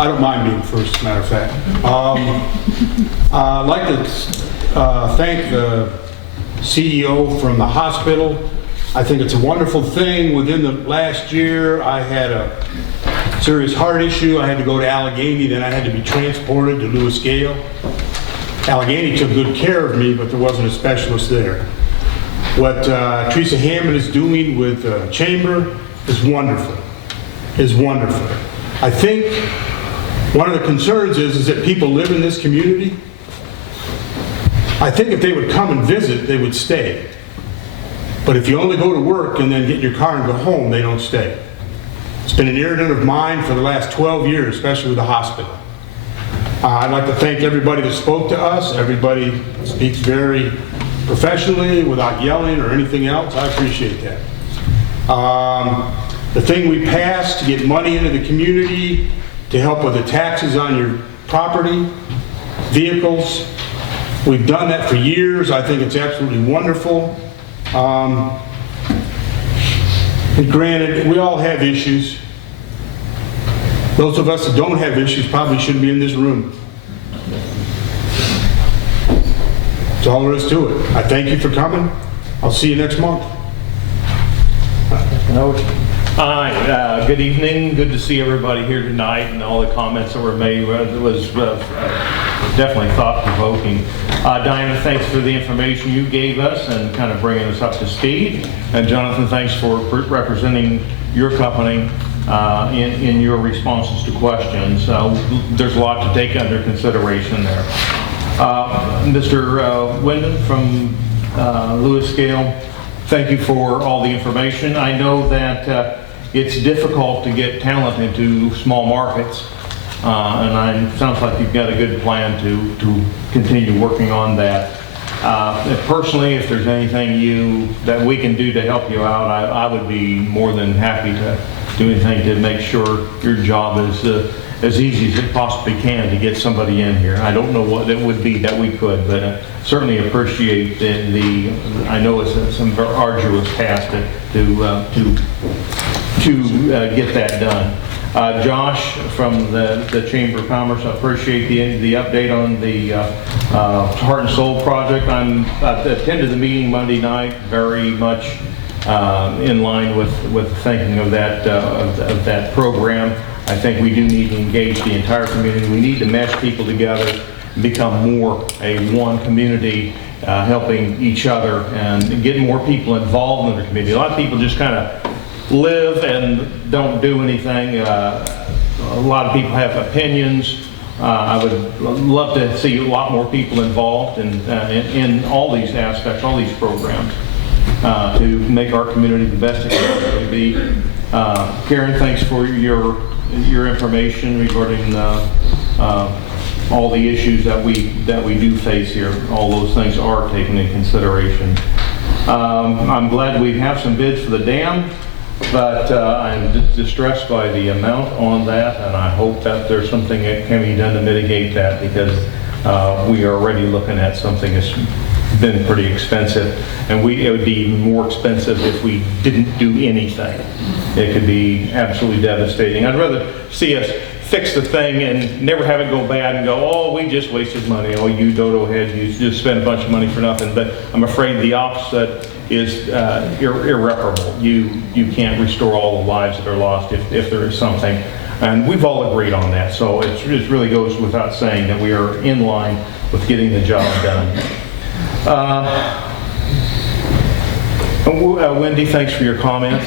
I don't mind being first, as a matter of fact. I'd like to thank the CEO from the hospital. I think it's a wonderful thing. Within the last year, I had a serious heart issue. I had to go to Allegheny, then I had to be transported to Lewis Gale. Allegheny took good care of me, but there wasn't a specialist there. What Teresa Hammond is doing with Chamber is wonderful. I think one of the concerns is that people live in this community. I think if they would come and visit, they would stay. But if you only go to work and then get in your car and go home, they don't stay. It's been an irritant of mine for the last 12 years, especially with the hospital. I'd like to thank everybody that spoke to us. Everybody speaks very professionally, without yelling or anything else. I appreciate that. The thing we passed to get money into the community to help with the taxes on your property, vehicles, we've done that for years. I think it's absolutely wonderful. And granted, we all have issues. Those of us that don't have issues probably shouldn't be in this room. That's all there is to it. I thank you for coming. I'll see you next month. Hi, good evening. Good to see everybody here tonight, and all the comments that were made. It was definitely thought-provoking. Diana, thanks for the information you gave us and kind of bringing us up to speed. And Jonathan, thanks for representing your company in your responses to questions. There's a lot to take under consideration there. Mr. Wyndham from Lewis Gale, thank you for all the information. I know that it's difficult to get talent into small markets, and it sounds like you've got a good plan to continue working on that. Personally, if there's anything that we can do to help you out, I would be more than happy to do anything to make sure your job is as easy as it possibly can to get somebody in here. I don't know what it would be that we could, but certainly appreciate I know it's some very arduous task to get that done. Josh from the Chamber of Commerce, I appreciate the update on the Heart and Soul project. I attended the meeting Monday night, very much in line with thinking of that program. I think we do need to engage the entire community. We need to mesh people together, become more a one community, helping each other and get more people involved in the community. A lot of people just kind of live and don't do anything. A lot of people have opinions. I would love to see a lot more people involved in all these aspects, all these programs, to make our community the best it can really be. Karen, thanks for your information regarding all the issues that we do face here. All those things are taken into consideration. I'm glad we have some bids for the dam, but I'm distressed by the amount on that, and I hope that there's something that can be done to mitigate that, because we are already looking at something that's been pretty expensive, and it would be even more expensive if we didn't do anything. It could be absolutely devastating. I'd rather see us fix the thing and never have it go bad and go, oh, we just wasted money. Oh, you dodo head, you just spent a bunch of money for nothing. But I'm afraid the opposite is irreparable. You can't restore all the lives that are lost if there is something. And we've all agreed on that. So it really goes without saying that we are in line with getting the job done. Wendy, thanks for your comments.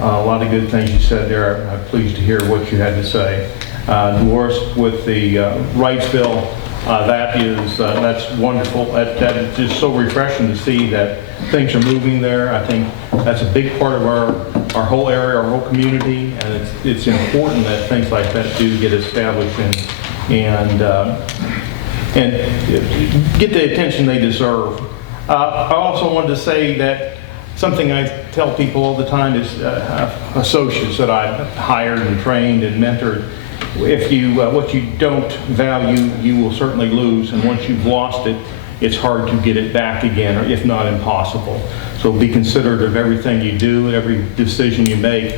A lot of good things you said there. I'm pleased to hear what you had to say. Dolores, with the rights bill, that's wonderful. That is just so refreshing to see that things are moving there. I think that's a big part of our whole area, our whole community, and it's important that things like that do get established and get the attention they deserve. I also wanted to say that something I tell people all the time is associates that I've hired and trained and mentored. If what you don't value, you will certainly lose, and once you've lost it, it's hard to get it back again, or if not impossible. So be considerate of everything you do, every decision you make.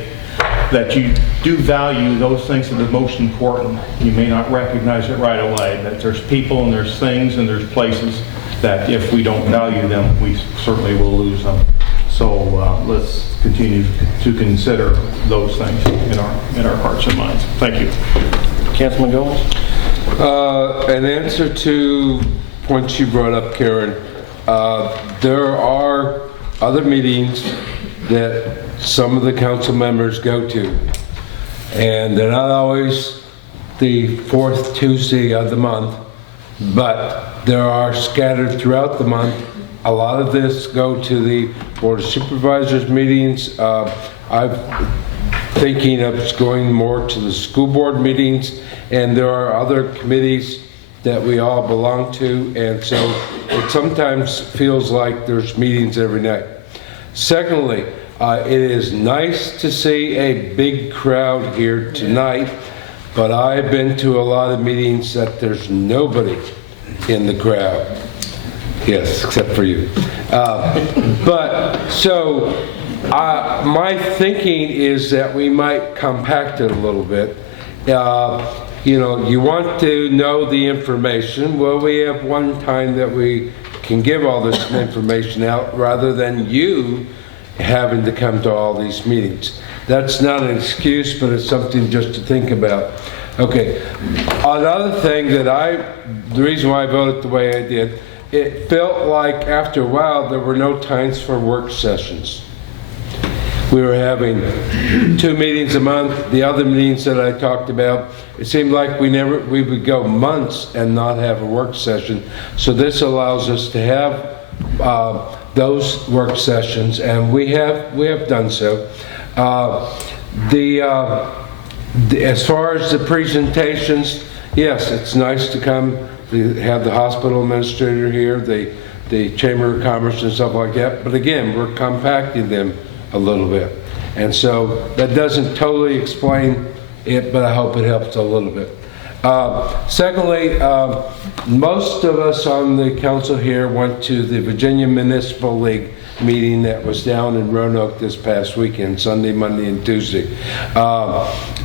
that you do value those things that are most important. You may not recognize it right away, that there's people and there's things and there's places that if we don't value them, we certainly will lose them. So let's continue to consider those things in our hearts and minds. Thank you. Councilman Gomes? An answer to points you brought up, Karen. There are other meetings that some of the council members go to, and they're not always the fourth Tuesday of the month, but there are scattered throughout the month. A lot of this go to the Board of Supervisors meetings. I'm thinking of going more to the school board meetings, and there are other committees that we all belong to, and so it sometimes feels like there's meetings every night. Secondly, it is nice to see a big crowd here tonight, but I've been to a lot of meetings that there's nobody in the crowd. Yes, except for you. But so my thinking is that we might compact it a little bit. You know, you want to know the information. Well, we have one time that we can give all this information out rather than you having to come to all these meetings. That's not an excuse, but it's something just to think about. Okay, another thing that the reason why I voted the way I did, it felt like after a while there were no times for work sessions. We were having 2 meetings a month. The other meetings that I talked about, it seemed like we would go months and not have a work session. So this allows us to have those work sessions, and we have done so. As far as the presentations, yes, it's nice to come. We have the hospital administrator here, the Chamber of Commerce and stuff like that. But again, we're compacting them a little bit. And so that doesn't totally explain it, but I hope it helps a little bit. Secondly, most of us on the council here went to the Virginia Municipal League meeting that was down in Roanoke this past weekend, Sunday, Monday, and Tuesday.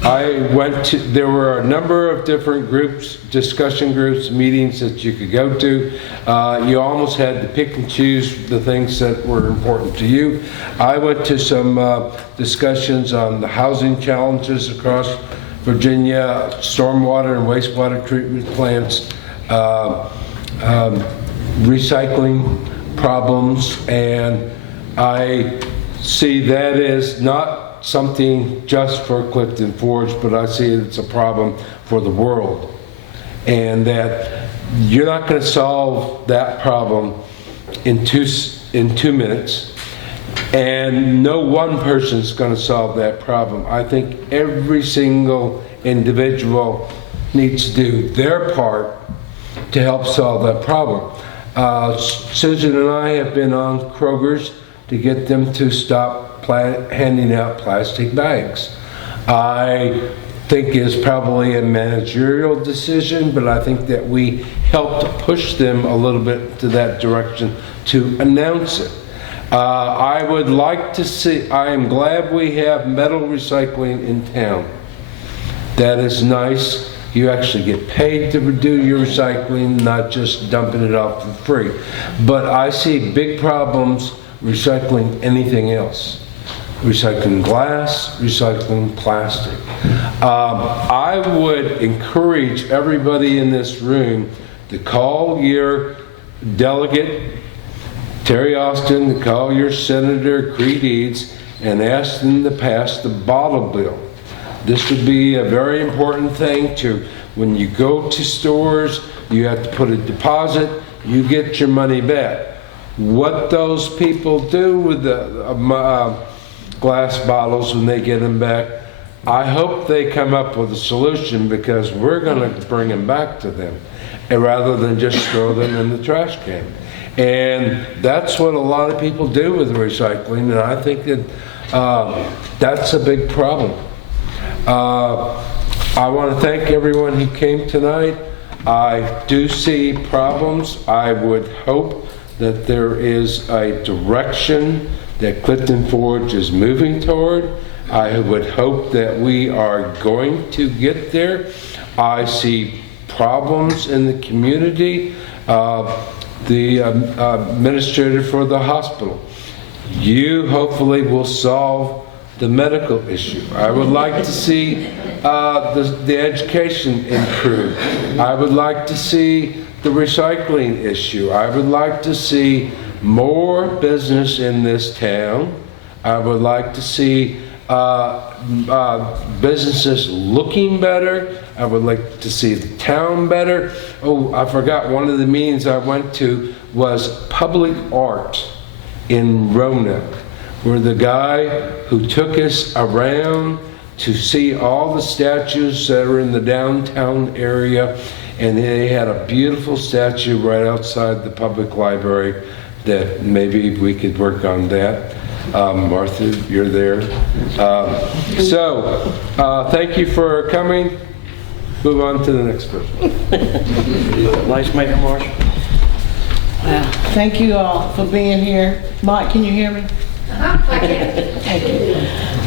There were a number of different groups, discussion groups, meetings that you could go to. You almost had to pick and choose the things that were important to you. I went to some discussions on the housing challenges across Virginia, stormwater and wastewater treatment plants, recycling problems, and I see that as not something just for Clifton Forge, but I see it's a problem for the world, and that you're not going to solve that problem in two minutes, and no one person's going to solve that problem. I think every single individual needs to do their part to help solve that problem. Susan and I have been on Kroger's to get them to stop handing out plastic bags. I think it's probably a managerial decision, but I think that we helped push them a little bit to that direction to announce it. I would like to see, I am glad we have metal recycling in town. That is nice. You actually get paid to do your recycling, not just dumping it off for free. But I see big problems recycling anything else. Recycling glass, recycling plastic. I would encourage everybody in this room to call your delegate, Terry Austin, to call your Senator Creed Eads and ask them to pass the bottle bill. This would be a very important thing to, when you go to stores, you have to put a deposit, you get your money back. What those people do with the glass bottles when they get them back, I hope they come up with a solution, because we're going to bring them back to them, and rather than just throw them in the trash can. And that's what a lot of people do with recycling, and I think that that's a big problem. I want to thank everyone who came tonight. I do see problems. I would hope that there is a direction that Clifton Forge is moving toward. I would hope that we are going to get there. I see problems in the community. The administrator for the hospital, you hopefully will solve the medical issue. I would like to see the education improve. I would like to see the recycling issue. I would like to see more business in this town. I would like to see businesses looking better. I would like to see the town better. Oh, I forgot, one of the meetings I went to was public art in Roanoke, where the guy who took us around to see all the statues that are in the downtown area, and they had a beautiful statue right outside the public library that maybe we could work on that. Martha, you're there. Thank you for coming. Move on to the next person. Vice Mayor Marshall. Thank you all for being here. Mike, can you hear me? I can. Thank you.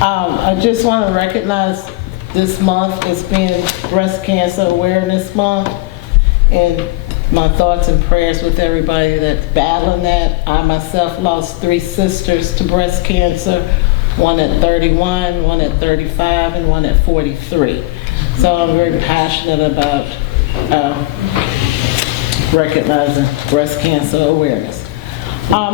I just want to recognize this month as being Breast Cancer Awareness Month, and my thoughts and prayers with everybody that's battling that. I myself lost 3 sisters to breast cancer, one at 31, one at 35, and one at 43. So I'm very passionate about recognizing breast cancer awareness.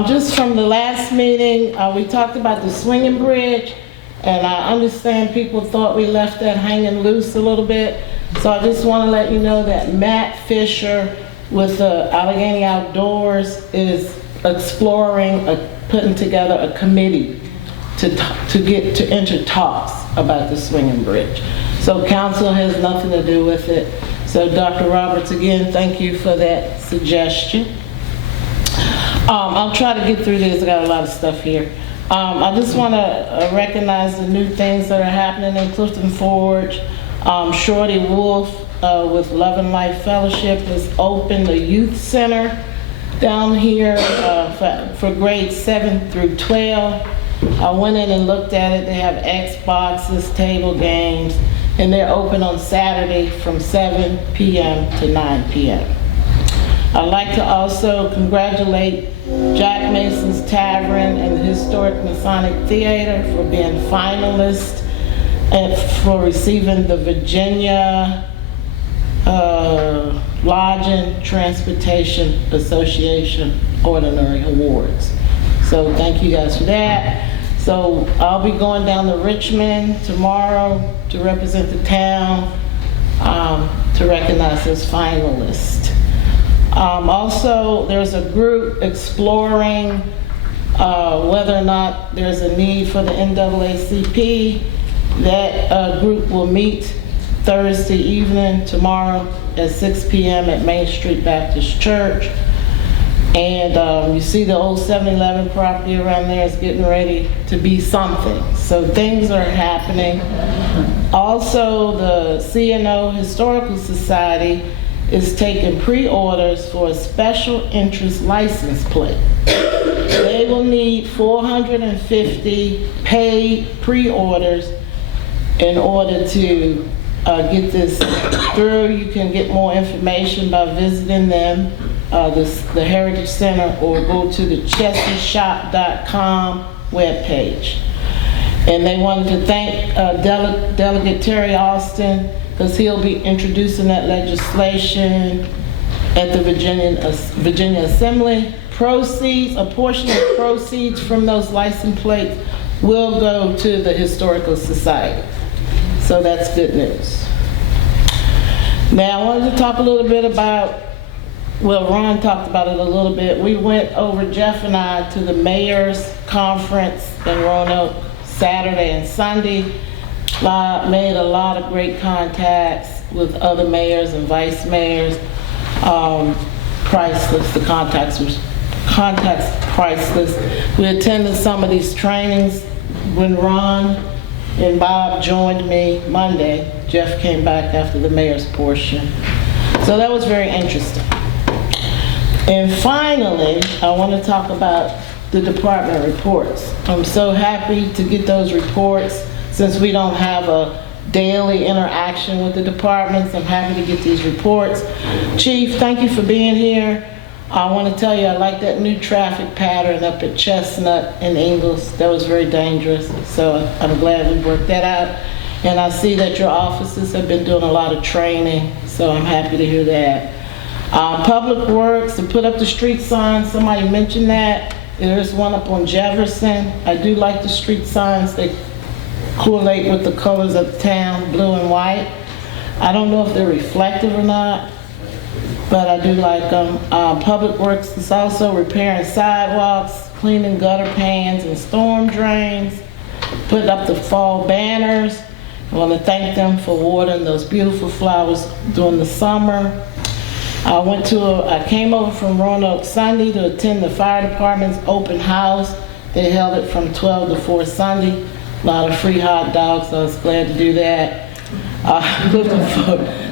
Just from the last meeting, we talked about the swinging bridge, and I understand people thought we left that hanging loose a little bit. So I just want to let you know that Matt Fisher with Allegheny Outdoors is exploring, putting together a committee to enter talks about the swinging bridge. So council has nothing to do with it. So Dr. Roberts, again, thank you for that suggestion. I'll try to get through this. I got a lot of stuff here. I just want to recognize the new things that are happening in Clifton Forge. Shorty Wolf with Love and Life Fellowship has opened a youth center down here for grades 7 through 12. I went in and looked at it. They have Xboxes, table games, and they're open on Saturday from 7 p.m. to 9 p.m. I'd like to also congratulate Jack Mason's Tavern and the Historic Masonic Theater for being finalists and for receiving the Virginia Lodging Transportation Association Ordinary Awards. So thank you guys for that. So I'll be going down to Richmond tomorrow to represent the town to recognize those finalists. Also, there's a group exploring whether or not there's a need for the NAACP. That group will meet Thursday evening, tomorrow at 6 p.m. at Main Street Baptist Church. And you see the old 7-Eleven property around there is getting ready to be something. So things are happening. Also, the CNO Historical Society is taking pre-orders for a special interest license plate. They will need 450 paid pre-orders in order to get this through. You can get more information by visiting them, the Heritage Center, or go to the chestershop.com webpage. And they wanted to thank Delegate Terry Austin, because he'll be introducing that legislation at the Virginia Assembly. Proceeds, a portion of proceeds from those license plates will go to the Historical Society. So that's good news. Now I wanted to talk a little bit about, well, Ron talked about it a little bit. We went over, Jeff and I, to the mayor's conference in Roanoke Saturday and Sunday. Made a lot of great contacts with other mayors and vice mayors. Priceless, the contacts priceless. We attended some of these trainings when Ron and Bob joined me Monday. Jeff came back after the mayor's portion. So that was very interesting. And finally, I want to talk about the department reports. I'm so happy to get those reports. It's since we don't have a daily interaction with the departments, I'm happy to get these reports. Chief, thank you for being here. I want to tell you, I like that new traffic pattern up at Chestnut and Ingalls. That was very dangerous, so I'm glad we worked that out. And I see that your offices have been doing a lot of training, so I'm happy to hear that. Public Works, to put up the street signs, somebody mentioned that. There's one up on Jefferson. I do like the street signs. They correlate with the colors of the town, blue and white. I don't know if they're reflective or not, but I do like them. Public Works is also repairing sidewalks, cleaning gutter pans and storm drains, putting up the fall banners. I want to thank them for watering those beautiful flowers during the summer. I came over from Roanoke Sunday to attend the fire department's open house. They held it from 12 to 4 Sunday. A lot of free hot dogs, so I was glad to do that.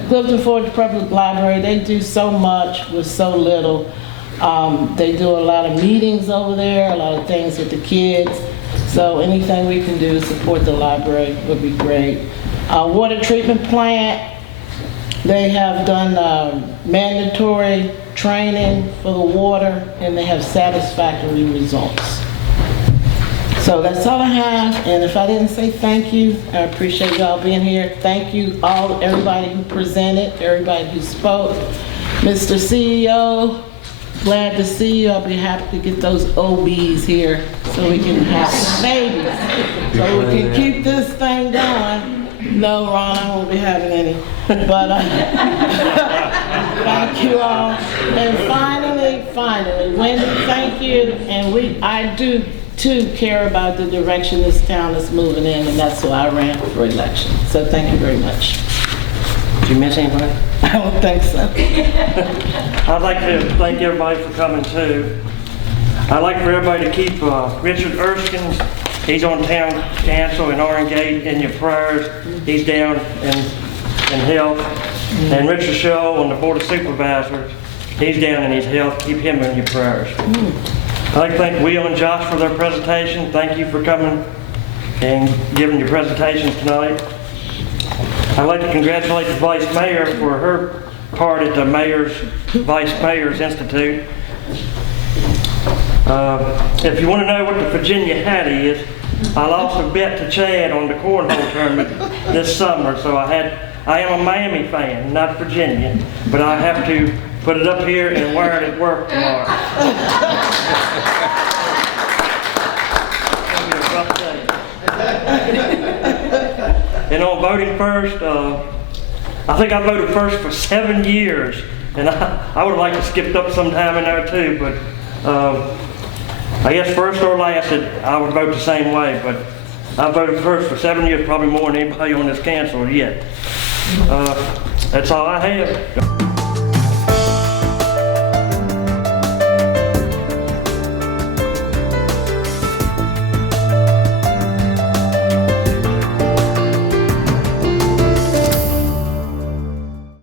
Clifton Forge Public Library, they do so much with so little. They do a lot of meetings over there, a lot of things with the kids. So anything we can do to support the library would be great. Water treatment plant, they have done mandatory training for the water, and they have satisfactory results. So that's all I have, and if I didn't say thank you, I appreciate y'all being here. Thank you all, everybody who presented, everybody who spoke. Mr. CEO, glad to see you. I'll be happy to get those OBs here so we can have babies, so we can keep this thing going. No, Ron, I won't be having any. But thank you all. And finally, Wendy, thank you. And I do too care about the direction this town is moving in, and that's why I ran for election. So thank you very much. Did you miss anybody? I don't think so. I'd like to thank everybody for coming too. I'd like for everybody to keep Richard Erskine, he's on town council in Orange Gate, in your prayers. He's down in health. And Richard Shaw on the Board of Supervisors, he's down in his health. Keep him in your prayers. I'd like to thank Will and Josh for their presentation. Thank you for coming and giving your presentations tonight. I'd like to congratulate the Vice Mayor for her part at the Vice Mayor's Institute. If you want to know what the Virginia Hattie is, I lost a bet to Chad on the cornhole tournament this summer, so I am a Miami fan, not Virginia, but I have to put it up here and wear it at work tomorrow. And on voting first, I think I voted first for 7 years, and I would like to skip up sometime in there too, but I guess first or last, I would vote the same way, but I voted first for 7 years, probably more than anybody on this council yet. That's all I have.